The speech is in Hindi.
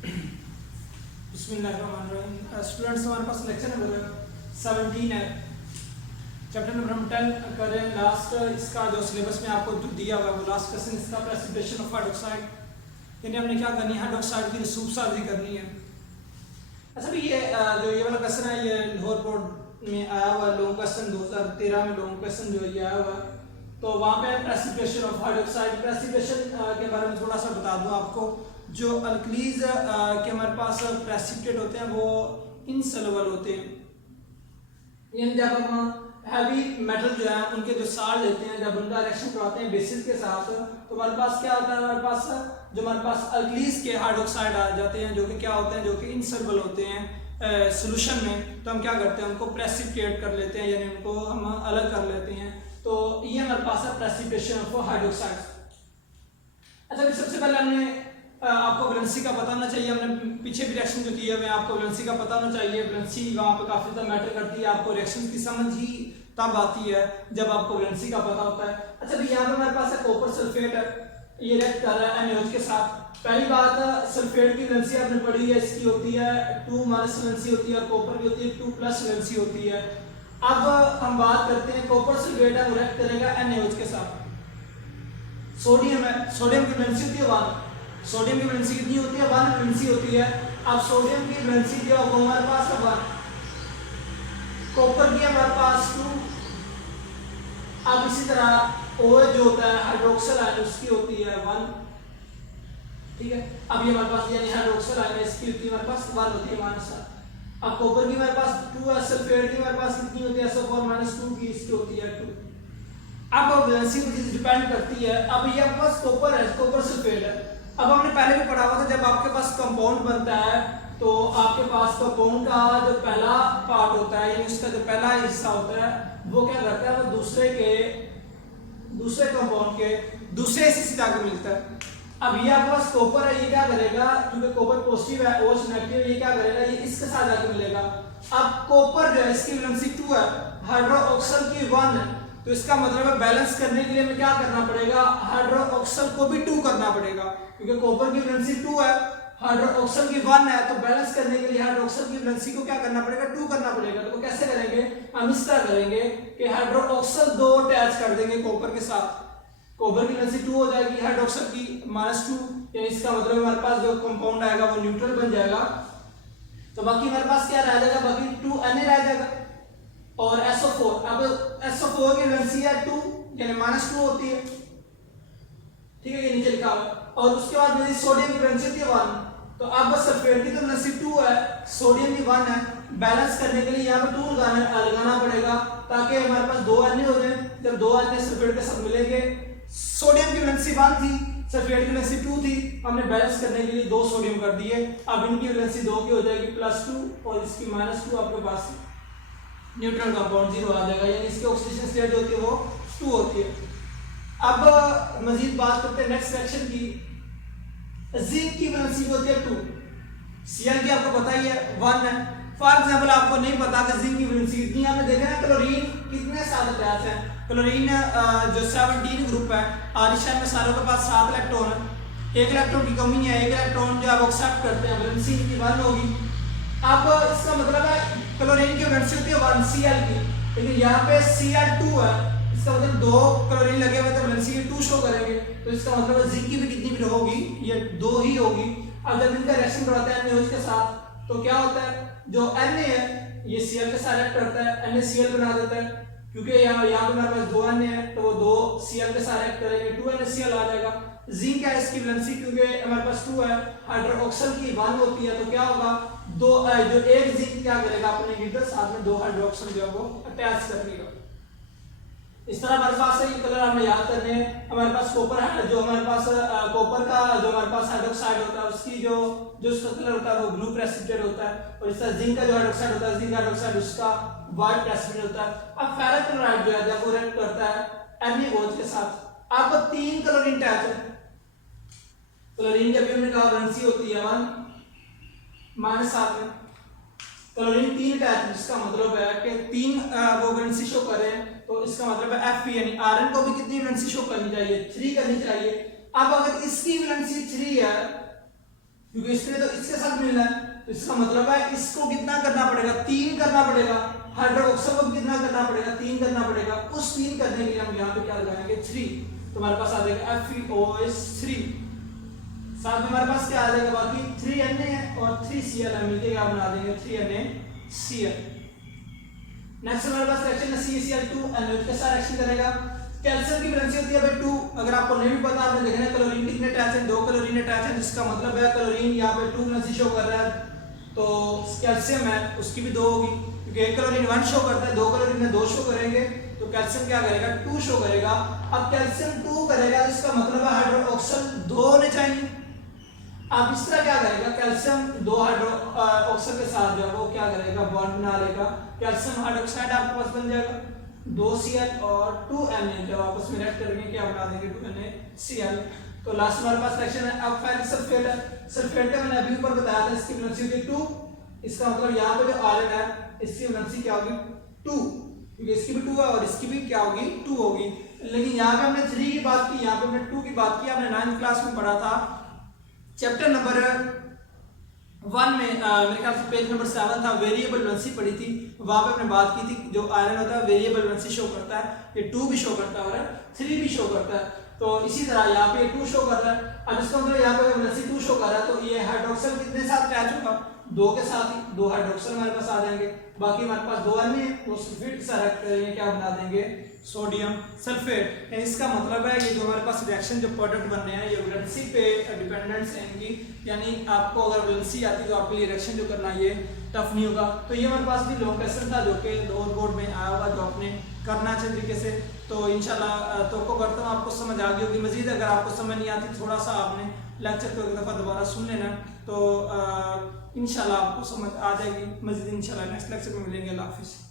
बिस्मिल्लाहिर्रहमानिर्रहीम। स्टूडेंट्स, हमारे पास लेक्चर नंबर 17 है, चैप्टर नंबर हम 10 कर रहे हैं। लास्ट इसका जो सिलेबस में आपको जो दिया हुआ है वो लास्ट क्वेश्चन इसका प्रेसिपिटेशन ऑफ हाइड्रोक्साइड, यानी हमने क्या करनी है, हाइड्रोक्साइड की रसूख साजी करनी है। अच्छा भी ये जो ये वाला क्वेश्चन है ये लाहौर बोर्ड में आया हुआ है, लॉन्ग क्वेश्चन 2013 में लॉन्ग क्वेश्चन जो ये आया हुआ है। तो वहाँ पे प्रेसिपिटेशन ऑफ हाइड्रोक्साइड, प्रेसिपिटेशन के बारे में थोड़ा सा बता दूँ आपको। जो अल्कलीज के हमारे पास प्रेसिपिटेट होते हैं वो इनसॉल्युबल होते हैं, यानी जब हम हैवी मेटल जो है उनके जो साल्ट लेते हैं, जब उनका रिएक्शन करवाते हैं बेसिस के साथ, तो हमारे पास क्या होता है, हमारे पास अल्कलीज के हाइड्रोक्साइड आ जाते हैं जो कि क्या होते हैं, जो कि इनसॉल्युबल होते हैं सॉल्यूशन में। तो हम क्या करते हैं, उनको प्रेसिपिटेट कर लेते हैं, यानी उनको हम अलग कर लेते हैं। तो ये हमारे पास है प्रेसिपिटेशन ऑफ हाइड्रोक्साइड। अच्छा, सबसे पहले हमने आपको वैलेंसी का पता होना चाहिए। हमने पीछे भी रिएक्शन जो किए हुए हैं, आपको वैलेंसी का पता होना चाहिए। वैलेंसी वहाँ पे काफी ज़्यादा मैटर करती है। आपको रिएक्शन की समझ ही तब आती है जब आपको वैलेंसी का पता होता है। अच्छा भी यहाँ पे हमारे पास है कॉपर सल्फेट है, ये रिएक्ट कर रहा है NaOH के साथ। पहली बात, सल्फेट की वैलेंसी आपने पढ़ी है, इसकी होती है 2- वैलेंसी होती है, और कॉपर की होती है 2+ वैलेंसी होती है। अब हम बात करते हैं कॉपर सल्फेट है, वो रिएक्ट करेगा NaOH के साथ। सोडियम है, सोडियम की वैलेंसी होती है 1, सोडियम की वैलेंसी कितनी होती है, 1 वैलेंसी होती है। अब सोडियम की वैलेंसी जो है वो हमारे पास है 1, कॉपर की हमारे पास 2। अब इसी तरह OH जो होता है हाइड्रोक्सिल आयन, उसकी होती है 1, ठीक है। अब ये हमारे पास यानी हाइड्रोक्सिल आयन इसकी होती है हमारे पास 1 होती है -7। अब कॉपर की हमारे पास 2 है, सल्फेट की हमारे पास कितनी होती है, SO4 - 2 की इसकी होती है 2। अब वैलेंसी पर चीज डिपेंड करती है। अब ये आपके पास कॉपर है, कॉपर सल्फेट है। अब हमने पहले भी पढ़ा हुआ था, जब आपके पास कंपाउंड बनता है तो आपके पास कंपाउंड का जो पहला पार्ट होता है, यानी उसका जो पहला हिस्सा होता है, वो क्या करता है, वो दूसरे कंपाउंड के दूसरे हिस्से से जाकर मिलता है। अब ये आपके पास कॉपर है, ये क्या करेगा, क्योंकि कॉपर पॉजिटिव है, OH नेगेटिव, ये क्या करेगा, ये इसके साथ जाकर मिलेगा। अब कॉपर जो है इसकी वैलेंसी 2 है, हाइड्रोक्सिल की 1 है, तो इसका मतलब है बैलेंस करने के लिए हमें क्या करना पड़ेगा, हाइड्रोक्सिल को भी 2 करना पड़ेगा, क्योंकि कॉपर की वैलेंसी 2 है, हाइड्रोक्सिल की 1 है। तो बैलेंस करने के लिए हाइड्रोक्सिल की वैलेंसी को क्या करना पड़ेगा, 2 करना पड़ेगा। तो कैसे करेंगे, हम इस तरह करेंगे कि हाइड्रोक्सिल 2 अटैच कर देंगे कॉपर के साथ, कॉपर की वैलेंसी 2 हो जाएगी, हाइड्रोक्सिल की -2, यानी इसका मतलब हमारे पास जो कंपाउंड आएगा वो न्यूट्रल बन जाएगा। तो बाकी हमारे पास क्या रह जाएगा, बाकी 2Na रह जाएगा और SO4। अब SO4 की वैलेंसी है 2, यानी -2 होती है, ठीक है, ये नीचे लिखा हुआ है। और उसके बाद मेरी सोडियम की वैलेंसी होती है 1। तो अब सल्फेट की तो वैलेंसी 2 है, सोडियम की 1 है। बैलेंस करने के लिए यहाँ पे 2 लगाना पड़ेगा, ताकि हमारे पास 2 Na हो जाए। जब 2 Na सल्फेट के साथ मिलेंगे, सोडियम की वैलेंसी 1 थी, सल्फेट की वैलेंसी 2 थी, हमने बैलेंस करने के लिए 2 सोडियम कर दिए। अब इनकी वैलेंसी 2 की हो जाएगी +2 और इसकी -2, आपके पास न्यूट्रल कंपाउंड 0 आ जाएगा, यानी इसकी ऑक्सीडेशन स्टेट होती है वो 2 होती है। अब मजीद बात करते हैं नेक्स्ट रिएक्शन की। जिंक की वैलेंसी होती है 2, Cl की आपको पता ही है 1 है। फॉर एग्जांपल आपको नहीं पता कि जिंक की वैलेंसी कितनी है, आपने देखा ना क्लोरीन कितने साथ अटैच है, क्लोरीन जो 17 ग्रुप है, आरिशान में सारों के पास 7 इलेक्ट्रॉन है, 1 इलेक्ट्रॉन की कमी है, 1 इलेक्ट्रॉन जो आप एक्सेप्ट करते हैं, वैलेंसी की 1 होगी। अब इसका मतलब है क्लोरीन की वैलेंसी होती है 1 Cl की, लेकिन यहाँ पे Cl2 है, इसका मतलब 2 क्लोरीन लगे हुए तो वैलेंसी की 2 शो करेंगे। तो इसका मतलब जिंक की भी कितनी भी होगी, ये 2 ही होगी। अब जब इनका रिएक्शन कराते हैं NaOH के साथ, तो क्या होता है, जो Na है ये Cl के साथ रिएक्ट करता है, NaCl बना देता है, क्योंकि यहाँ पे हमारे पास 2 Na है, तो वो 2 Cl के साथ रिएक्ट करेंगे, 2 NaCl आ जाएगा। जिंक है, इसकी वैलेंसी क्योंकि हमारे पास 2 है, हाइड्रोक्सिल की 1 होती है, तो क्या होगा, जो एक जिंक क्या करेगा, अपने गिरदर साथ में 2 हाइड्रोक्सिल जो है वो अटैच कर लेगा। इस तरह हमारे पास ये कलर हमें याद करने हैं। हमारे पास कॉपर है, जो हमारे पास कॉपर का जो हमारे पास हाइड्रोक्साइड होता है, उसकी जो उसका कलर होता है वो ब्लू प्रेसिपिटेट होता है, और इस तरह जिंक का जो हाइड्रोक्साइड होता है, जिंक हाइड्रोक्साइड, उसका व्हाइट प्रेसिपिटेट होता है। अब फेरस क्लोराइड जो है जब वो रिएक्ट करता है NaOH के साथ, अब 3 क्लोरीन अटैच है। क्लोरीन जब हमने कहा वैलेंसी होती है 1 -7 में, क्लोरीन 3 अटैच, जिसका मतलब है कि 3 वो वैलेंसी शो करें, तो इसका मतलब है Fe, यानी आयरन को भी कितनी वैलेंसी शो करनी चाहिए, 3 करनी चाहिए। अब अगर इसकी वैलेंसी 3 है क्योंकि इसने तो इसके साथ मिलना है, तो इसका मतलब है इसको कितना करना पड़ेगा, 3 करना पड़ेगा। हाइड्रोक्साइड को कितना करना पड़ेगा, 3 करना पड़ेगा। उस 3 करने के लिए हम यहाँ पे क्या लगाएंगे 3, तो हमारे पास आ जाएगा FeOH3। साथ में हमारे पास क्या आ जाएगा, बाकी 3Na और 3Cl मिलके क्या बना देंगे 3NaCl। नेक्स्ट हमारे पास रिएक्शन है CaCl2 NaOH के साथ रिएक्शन करेगा। कैल्शियम की वैलेंसी होती है भाई 2। अगर आपको नहीं भी पता, आपने देखना है क्लोरीन कितने अटैच है, 2 क्लोरीन अटैच है, जिसका मतलब है क्लोरीन यहाँ पे 2 वैलेंसी शो कर रहा है। तो कैल्शियम है उसकी भी 2 होगी, क्योंकि एक क्लोरीन 1 शो करता है, 2 क्लोरीन में 2 शो करेंगे, तो कैल्शियम क्या करेगा 2 शो करेगा। अब कैल्शियम 2 करेगा, इसका मतलब है हाइड्रोक्साइड 2 होने चाहिए। अब इस तरह क्या करेगा, कैल्शियम 2 हाइड्रोक्साइड के साथ जो है वो क्या करेगा बॉन्ड बना लेगा, कैल्शियम हाइड्रोक्साइड आपके पास बन जाएगा 2Cl और 2Na जब आपस में रिएक्ट करेंगे क्या बना देंगे 2NaCl। तो लास्ट हमारे पास रिएक्शन है। अब फेरिक सल्फेट है। सल्फेट का मैंने अभी ऊपर बताया था, इसकी वैलेंसी होगी 2। इसका मतलब यहाँ पे जो आयरन है इसकी वैलेंसी क्या होगी 2, क्योंकि इसकी भी 2 है और इसकी भी क्या होगी 2 होगी। लेकिन यहाँ पे हमने 3 की बात की, यहाँ पे हमने 2 की बात की। हमने 9th क्लास में पढ़ा था चैप्टर नंबर 1 में, मेरे ख्याल से पेज नंबर 7 था, वेरिएबल वैलेंसी पढ़ी थी। वहां पे हमने बात की थी जो आयरन होता है वेरिएबल वैलेंसी शो करता है, ये 2 भी शो करता है और 3 भी शो करता है। तो इसी तरह यहाँ पे 2 शो कर रहा है। अब इसका मतलब यहाँ पे वैलेंसी 2 शो कर रहा है, तो ये हाइड्रोक्साइड कितने साथ अटैच होगा 2 के साथ ही, 2 हाइड्रोक्साइड हमारे पास आ जाएंगे। बाकी हमारे पास 2 अन्य है, वो सल्फेट के साथ रिएक्ट करेंगे, क्या बना देंगे सोडियम सल्फेट। इसका मतलब है ये जो हमारे पास रिएक्शन जो प्रोडक्ट बन रहे हैं ये वैलेंसी पे डिपेंडेंस है इनकी, यानी आपको अगर वैलेंसी आती तो आपके लिए रिएक्शन जो करना ये टफ नहीं होगा। तो ये हमारे पास भी लॉन्ग क्वेश्चन था जो कि लोअर बोर्ड में आया होगा, जो आपने करना अच्छे तरीके से। तो इंशाल्लाह तो करता हूँ आपको समझ आ गई होगी। मजीद अगर आपको समझ नहीं आती थोड़ा सा आपने लेक्चर को एक दफ़ा दोबारा सुन लेना, तो इंशाल्लाह आपको समझ आ जाएगी। मजीद इंशाल्लाह नेक्स्ट लेक्चर में मिलेंगे। अल्लाह हाफिज़।